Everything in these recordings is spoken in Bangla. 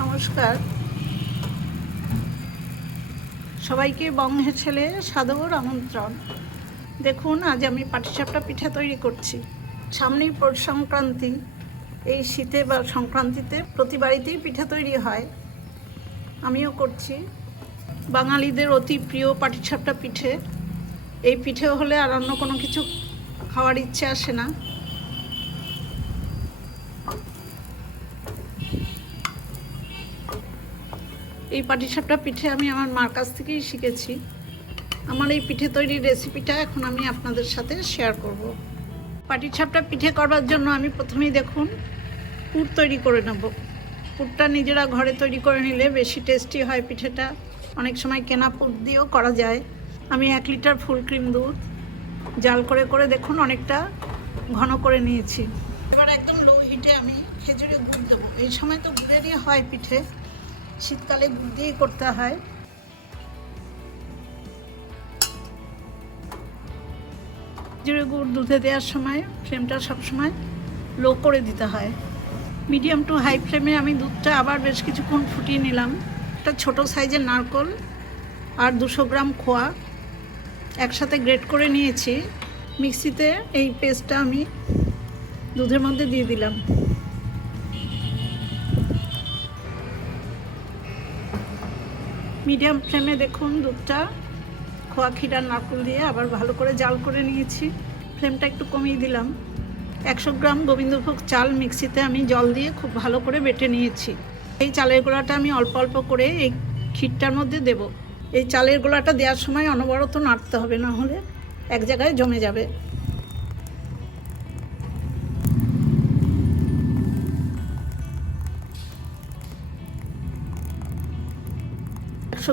নমস্কার সবাইকে বঙ্গের ছেলে সাদর আমন্ত্রণ। দেখুন, আজ আমি পাটিসাপটা পিঠা তৈরি করছি। সামনেই পৌষ সংক্রান্তি। এই শীতে বা সংক্রান্তিতে প্রতি বাড়িতেই পিঠা তৈরি হয়, আমিও করছি। বাঙালিদের অতি প্রিয় পাটিসাপটা পিঠে। এই পিঠে হলে আর অন্য কোনো কিছু খাওয়ার ইচ্ছে আসে না। এই পাটিসাপটা পিঠে আমি আমার মার কাছ থেকেই শিখেছি। আমার এই পিঠে তৈরির রেসিপিটা এখন আমি আপনাদের সাথে শেয়ার করব। পাটিসাপটা পিঠে করবার জন্য আমি প্রথমেই দেখুন পুর তৈরি করে নেব। পুরটা নিজেরা ঘরে তৈরি করে নিলে বেশি টেস্টি হয় পিঠেটা। অনেক সময় কেনা পুর দিয়েও করা যায়। আমি 1 লিটার ফুল ক্রিম দুধ জাল করে করে দেখুন অনেকটা ঘন করে নিয়েছি। এবার একদম লো হিটে আমি খেজুরে গুড় দেবো। এই সময় তো গুড়েরই হয় পিঠে, শীতকালে গুড় দিয়েই করতে হয়। খেজুরের গুড় দুধে দেওয়ার সময় ফ্লেমটা সবসময় লো করে দিতে হয়। মিডিয়াম টু হাই ফ্লেমে আমি দুধটা আবার বেশ কিছুক্ষণ ফুটিয়ে নিলাম। একটা ছোট সাইজের নারকেল আর 200 গ্রাম খোয়া একসাথে গ্রেট করে নিয়েছি। মিক্সিতে এই পেস্টটা আমি দুধের মধ্যে দিয়ে দিলাম। মিডিয়াম ফ্লেমে দেখুন দুধটা খোয়া ক্ষীর আর নারকেল দিয়ে আবার ভালো করে জাল করে নিয়েছি। ফ্লেমটা একটু কমিয়ে দিলাম। 100 গ্রাম গোবিন্দভোগ চাল মিক্সিতে আমি জল দিয়ে খুব ভালো করে বেটে নিয়েছি। এই চালের গোলাটা আমি অল্প অল্প করে এই ক্ষীরটার মধ্যে দেব। এই চালের গোলাটা দেওয়ার সময় অনবরত নাড়তে হবে, না হলে এক জায়গায় জমে যাবে।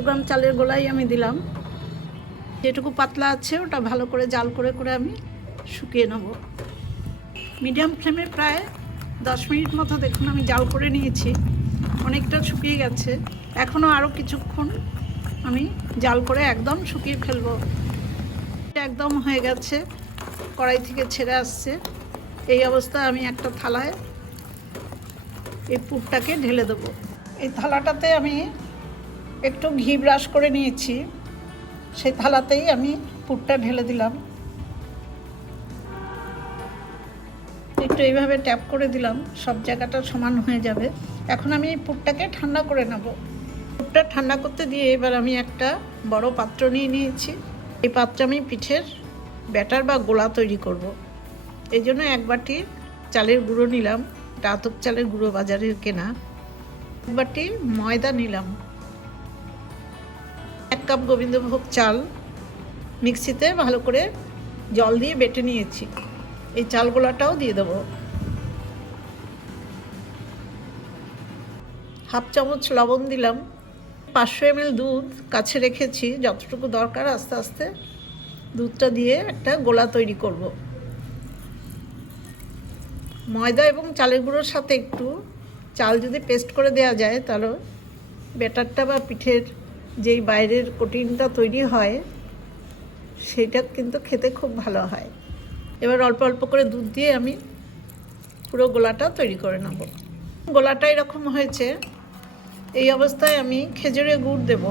গ্রাম চালের গোলাই আমি দিলাম। যেটুকু পাতলা আছে ওটা ভালো করে জাল করে করে আমি শুকিয়ে নেব। মিডিয়াম ফ্লেমে প্রায় 10 মিনিট মতো দেখুন আমি জাল করে নিয়েছি। অনেকটা শুকিয়ে গেছে। এখনও আরও কিছুক্ষণ আমি জাল করে একদম শুকিয়ে ফেলবো। একদম হয়ে গেছে, কড়াই থেকে ছেড়ে আসছে। এই অবস্থায় আমি একটা থালায় এই পুরটাকে ঢেলে দেবো। এই থালাটাতে আমি একটু ঘি ব্রাশ করে নিয়েছি, সেই থালাতেই আমি পুরটা ঢেলে দিলাম। একটু এইভাবে ট্যাপ করে দিলাম, সব জায়গাটা সমান হয়ে যাবে। এখন আমি এই পুরটাকে ঠান্ডা করে নেব। পুরটা ঠান্ডা করতে দিয়ে এবার আমি একটা বড় পাত্র নিয়ে নিয়েছি। এই পাত্রে আমি পিঠের ব্যাটার বা গোলা তৈরি করব। এই জন্য 1 বাটি চালের গুঁড়ো নিলাম। এটা আতপ চালের গুঁড়ো, বাজারের কেনা। 1 বাটি ময়দা নিলাম। 1 কাপ গোবিন্দভোগ চাল মিক্সিতে ভালো করে জল দিয়ে বেটে নিয়েছি। এই চাল গোলাটাও দিয়ে দেবো। 1/2 চামচ লবণ দিলাম। 500 ml দুধ কাছে রেখেছি, যতটুকু দরকার আস্তে আস্তে দুধটা দিয়ে একটা গোলা তৈরি করব। ময়দা এবং চালের গুঁড়োর সাথে একটু চাল যদি পেস্ট করে দেওয়া যায়, তাহলে ব্যাটারটা বা পিঠের যেই বাইরের কোটিংটা তৈরি হয় সেটা কিন্তু খেতে খুব ভালো হয়। এবার অল্প অল্প করে দুধ দিয়ে আমি পুরো গোলাটা তৈরি করে নেব। গোলাটা এরকম হয়েছে। এই অবস্থায় আমি খেজুরের গুড় দেব।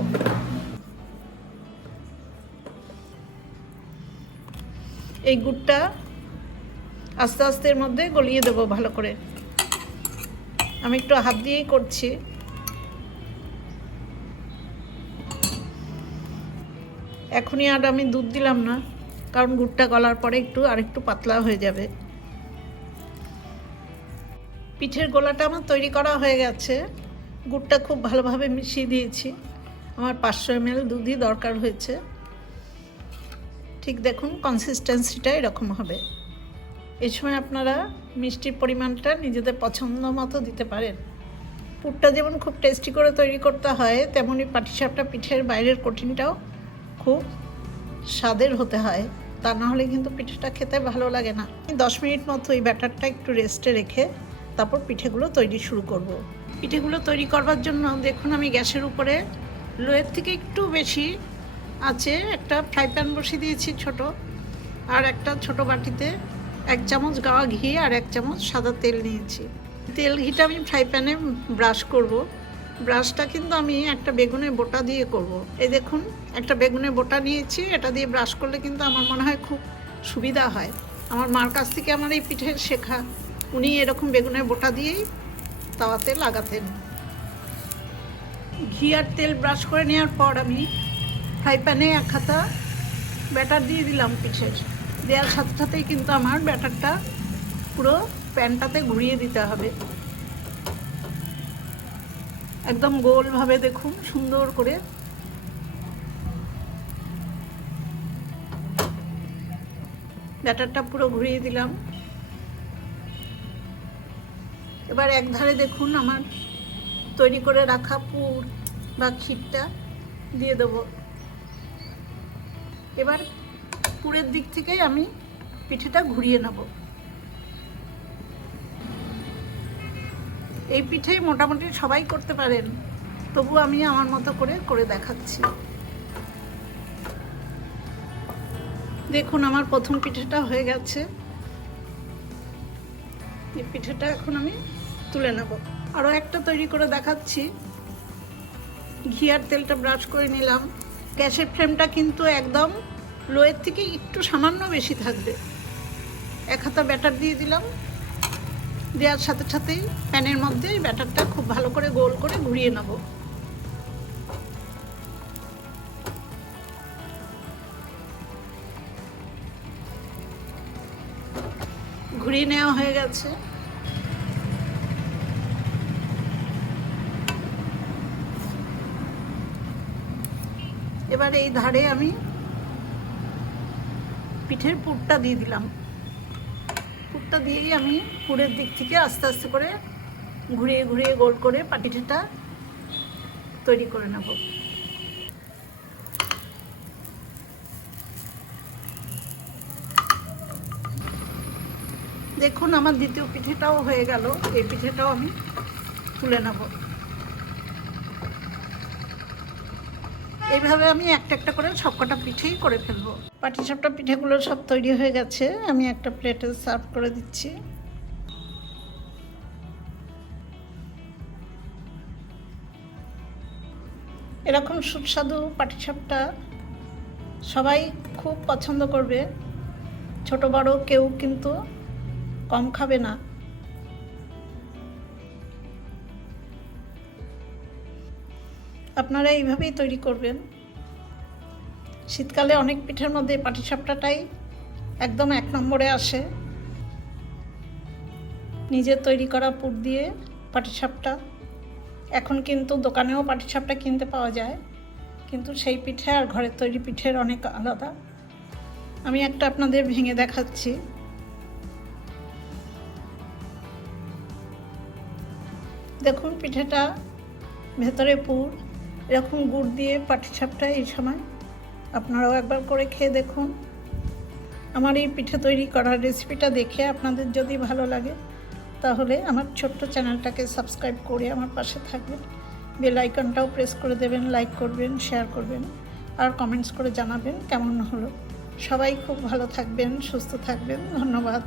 এই গুড়টা আস্তে আস্তে এর মধ্যে গলিয়ে দেব ভালো করে। আমি একটু হাত দিয়েই করছি। এখনই আর আমি দুধ দিলাম না, কারণ গুড়টা গলার পরে আরেকটু পাতলা হয়ে যাবে। পিঠের গোলাটা আমার তৈরি করা হয়ে গেছে। গুড়টা খুব ভালোভাবে মিশিয়ে দিয়েছি। আমার 500 ml দুধই দরকার হয়েছে। ঠিক দেখুন কনসিস্টেন্সিটা এরকম হবে। এই সময় আপনারা মিষ্টির পরিমাণটা নিজেদের পছন্দ মতো দিতে পারেন। পুরটা যেমন খুব টেস্টি করে তৈরি করতে হয়, তেমনই পাটিসাপটা পিঠের বাইরের কোটিংটাও খুব স্বাদের হতে হয়। তা না হলে কিন্তু পিঠেটা খেতে ভালো লাগে না। 10 মিনিট মতো এই ব্যাটারটা একটু রেস্টে রেখে তারপর পিঠেগুলো তৈরি শুরু করব। পিঠেগুলো তৈরি করবার জন্য দেখুন আমি গ্যাসের উপরে লোয়ের থেকে একটু বেশি আছে একটা ফ্রাই প্যান বসিয়ে দিয়েছি ছোট। আর একটা ছোট বাটিতে 1 চামচ গাওয়া ঘি আর 1 চামচ সাদা তেল নিয়েছি। তেল ঘিটা আমি ফ্রাই প্যানে ব্রাশ করব। ব্রাশটা কিন্তু আমি একটা বেগুনের বোটা দিয়ে করব। এই দেখুন, একটা বেগুনের বোটা নিয়েছি, এটা দিয়ে ব্রাশ করলে কিন্তু আমার মনে হয় খুব সুবিধা হয়। আমার মার কাছ থেকে আমার এই পিঠের শেখা। উনি এরকম বেগুনের বোটা দিয়েই তাওয়াতে লাগাতেন। ঘি আর তেল ব্রাশ করে নেওয়ার পর আমি ফ্রাই প্যানে এক হাতা ব্যাটার দিয়ে দিলাম পিঠের। দেওয়ার সাথে সাথেই কিন্তু আমার ব্যাটারটা পুরো প্যানটাতে ঘুরিয়ে দিতে হবে, একদম গোলভাবে। দেখুন সুন্দর করে ব্যাটারটা পুরো ঘুরিয়ে দিলাম। এবার এক ধারে দেখুন আমার তৈরি করে রাখা পুর বা ক্ষীরটা দিয়ে দেবো। এবার পুরের দিক থেকেই আমি পিঠেটা ঘুরিয়ে নেব। এই পিঠে মোটামুটি সবাই করতে পারেন, তবু আমি আমার মতো করে দেখাচ্ছি। দেখুন আমার প্রথম পিঠেটা হয়ে গেছে। এই পিঠেটা এখন আমি তুলে নেব। আরও একটা তৈরি করে দেখাচ্ছি। ঘি আর তেলটা ব্রাশ করে নিলাম। গ্যাসের ফ্লেমটা কিন্তু একদম লোয়ের থেকে একটু সামান্য বেশি থাকবে। এক হাতা ব্যাটার দিয়ে দিলাম। দেওয়ার সাথে সাথেই প্যানের মধ্যে এই ব্যাটারটা খুব ভালো করে গোল করে ঘুরিয়ে নেব। ঘুরিয়ে নেওয়া হয়ে গেছে। এবার এই ধারে আমি পিঠের পুরটা দিয়ে দিলাম। পুরটা দিয়েই আমি পুরের দিক থেকে আস্তে আস্তে করে ঘুরিয়ে ঘুরিয়ে গোল করে পিঠেটা তৈরি করে নেব। দেখুন আমার দ্বিতীয় পিঠেটাও হয়ে গেল। এই পিঠেটাও আমি তুলে নেব। এইভাবে আমি একটা একটা করে সবকটা পিঠেই করে ফেলবো। পাটিসাপটা পিঠেগুলো সব তৈরি হয়ে গেছে। আমি একটা প্লেটে সার্ভ করে দিচ্ছি। এরকম সুস্বাদু পাটিসাপটা সবাই খুব পছন্দ করবে। ছোট বড় কেউ কিন্তু কম খাবে না। আপনারা এইভাবেই তৈরি করবেন। শীতকালে অনেক পিঠের মধ্যে পাটিসাপটাটাই একদম এক নম্বরে আসে। নিজের তৈরি করা পুর দিয়ে পাটিসাপটা। এখন কিন্তু দোকানেও পাটিসাপটা কিনতে পাওয়া যায়, কিন্তু সেই পিঠে আর ঘরের তৈরি পিঠের অনেক আলাদা। আমি একটা আপনাদের ভেঙে দেখাচ্ছি। দেখুন পিঠেটা ভেতরে পুর। এরকম গুড় দিয়ে পাটিসাপটা এই সময় আপনারাও একবার করে খেয়ে দেখুন। আমার এই পিঠে তৈরি করার রেসিপিটা দেখে আপনাদের যদি ভালো লাগে তাহলে আমার ছোট্ট চ্যানেলটাকে সাবস্ক্রাইব করে আমার পাশে থাকবেন। বেল আইকনটাও প্রেস করে দেবেন, লাইক করবেন, শেয়ার করবেন আর কমেন্টস করে জানাবেন কেমন হলো। সবাই খুব ভালো থাকবেন, সুস্থ থাকবেন। ধন্যবাদ।